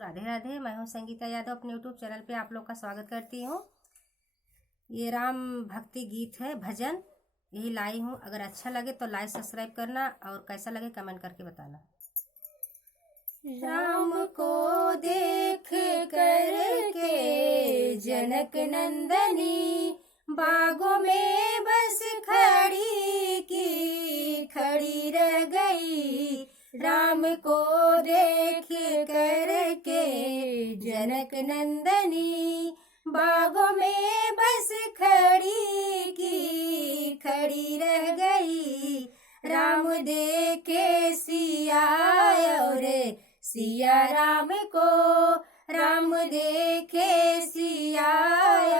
राधे राधे। मैं हूँ संगीता यादव, अपने यूट्यूब चैनल पे आप लोग का स्वागत करती हूँ। ये राम भक्ति गीत है, भजन, यही लाई हूँ। अगर अच्छा लगे तो लाइक सब्सक्राइब करना और कैसा लगे कमेंट करके बताना। राम को देख कर के जनक नंदनी बागों में बस खड़ी की खड़ी रह गई। राम को देख कर के जनक नंदनी बागों में बस खड़ी की खड़ी रह गई। राम देखे सिया और सिया राम को, राम देखे सिया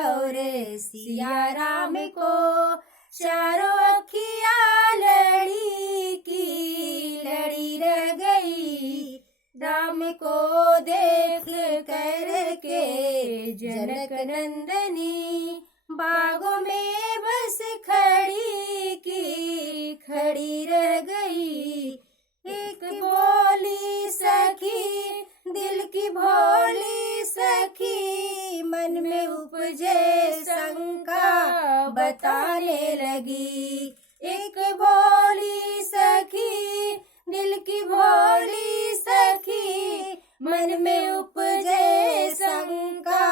और सिया राम को, चारों अखियाँ लड़ी की लड़ी रह गई। राम को देख कर के जनक नंदनी बागों में बस खड़ी की खड़ी रह गई। एक बोली सखी दिल की भोली सखी, मन में उपजे शंका बताने लगी। एक बोली सखी दिल की भोली सखी, मन में उपजे शंका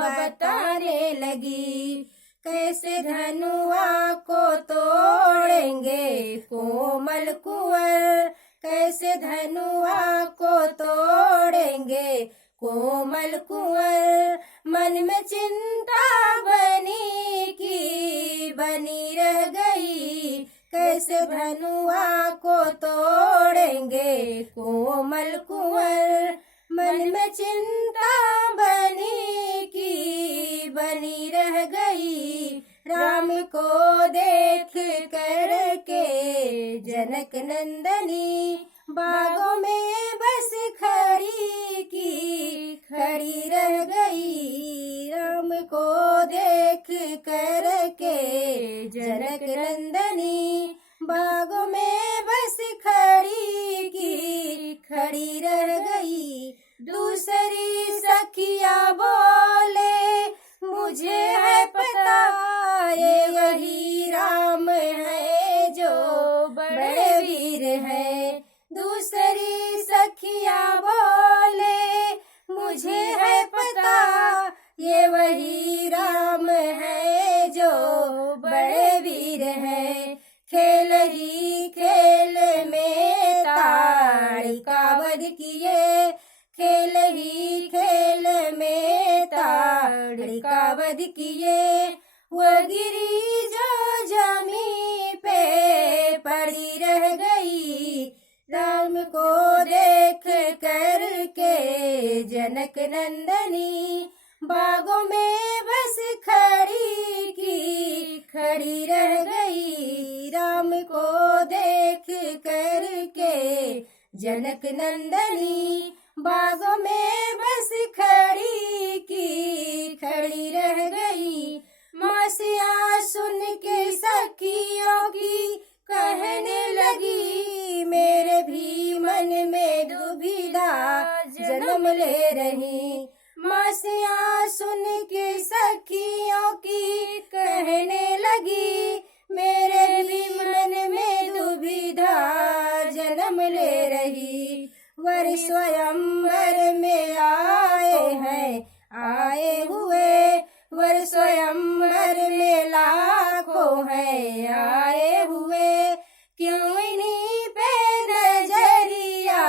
बताने लगी। कैसे धनुआ को तोड़ेंगे कोमल कुंवर, कैसे धनुआ को तोड़ेंगे कोमल कुंवर। मन में चिंता बनी की बनी रह गई। कैसे धनुआ को तोड़ेंगे कोमल कुंवर, मन में चिंता बनी की बनी रह गई। राम को देख कर के जनक नंदनी बागों में बस खड़ी की खड़ी रह गई। राम को देख कर के जनक नंदनी बागों में बस खड़ी की खड़ी रह गई। दूसरी सखिया बोले मुझे है पता, ये वही राम है जो बड़े वीर है। दूसरी सखिया बोले मुझे है पता, ये वही राम है जो बड़े वीर है। खेल ही खेल में ताड़िका वध किए, खेल ही खेल में ताड़िका वध किए। वह गिरी जो जमी पे पड़ी रह गई। राम को देख कर के जनक नंदनी बागों में बस खड़ी की खड़ी रह गई। राम को देख कर के जनक नंदनी बागों में बस खड़ी की खड़ी रह गई। मासिया सुन के सखियों की कहने लगी, मेरे भी मन में दुविधा जन्म ले रही। मासिया सुन के सखियों की कहने लगी, मेरे भी मन में दुविधा जन्म ले रही। वर स्वयंवर में आए हैं आए हुए, वर स्वयंवर में लाखों हैं आए हुए। क्यों इन्हीं पे नजरिया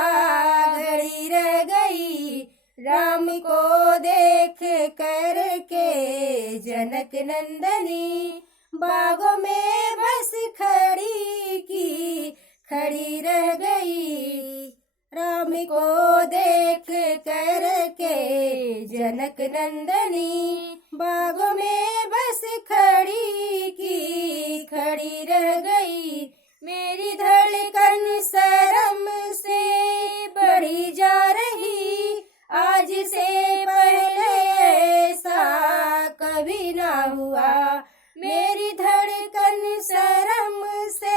गड़ी रह गई। राम को देख कर के जनक नंदनी बागों में बस खड़ी की खड़ी रह गई। राम को देख कर के जनक नंदनी बागों में बस खड़ी की खड़ी रह गई। मेरी धड़कन शर्म से बढ़ी जा रही, आज से पहले ऐसा कभी ना हुआ। मेरी धड़कन शर्म से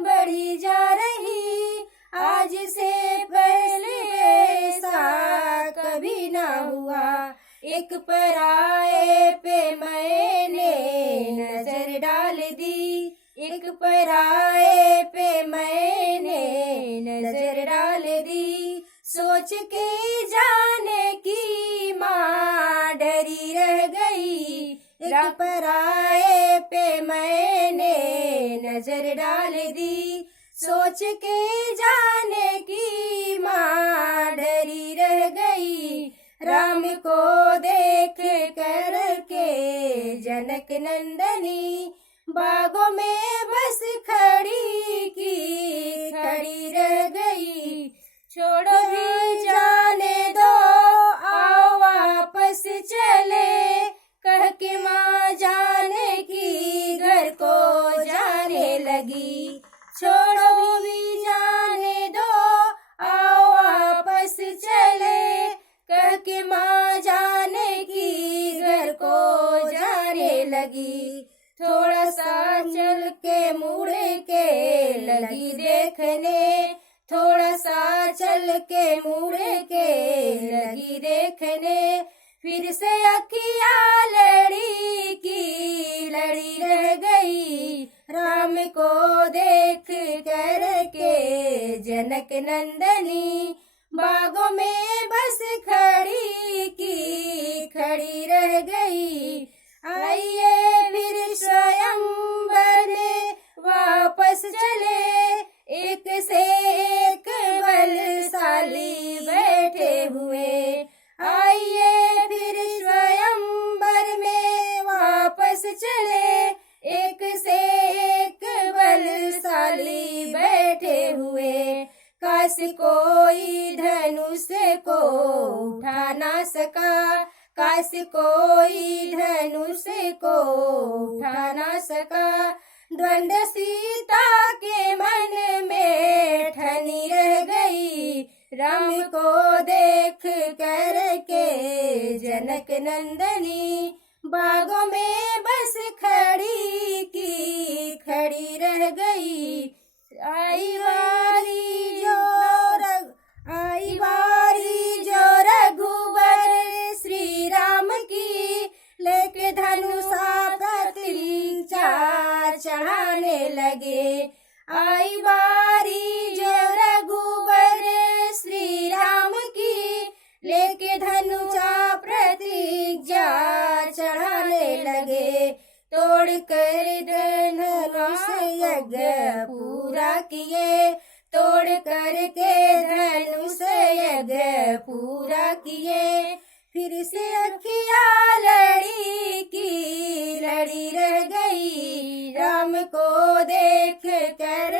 बढ़ी जा रही, आज से पहले ऐसा कभी ना हुआ। एक पराये पे मैंने नजर डाल दी, एक पराये पे मैंने नजर डाल दी। सोच के जाने की माँ डरी रह गई, एक पराये पे मैंने नजर डाल दी। सोच के जाने की माँ डरी रह गई। राम को देख कर के जनक नंदनी बागों में बस खड़ी की खड़ी रह गई। छोड़ो भी जाने दो, आओ वापस चले, कह के माँ जाने की घर को जाने लगी। छोड़ो भी जाने दो, आओ वापस चले, कह के माँ जाने की घर को जाने लगी। थोड़ा सा चल के मुड़ के लगी देखने, थोड़ा सा चल के मुड़ के लगी देखने। फिर से अखियाँ लड़ी की लड़ी रह गई। राम को देख कर के जनक नंदनी बागों में बस खड़ी की खड़ी रह गई। आइए फिर स्वयंवर में वापस चले, एक से एक बलशाली बैठे हुए। आइए फिर स्वयंवर में वापस चले, एक से एक बलशाली बैठे हुए। काश कोई धनुष को उठा ना सका, काश कोई धनुष को उठा ना सका। द्वंद सीता के मन में ठनी रह गई। राम को देख कर के जनक नंदनी बागों में बस खड़ी की खड़ी रह गई। आई बारी जो रघुबर श्री राम की, लेके धनुषा प्रतिज्ञा चढ़ाने लगे। आई बारी जो रघुबर श्री राम की, लेके धनुषा प्रतिज्ञा चढ़ाने लगे। तोड़ कर धनुष यज्ञ पूरा किए, तोड़ कर के धनुष यज्ञ पूरा किए। फिर से अखियाँ लड़ी की लड़ी रह गई। राम को देख कर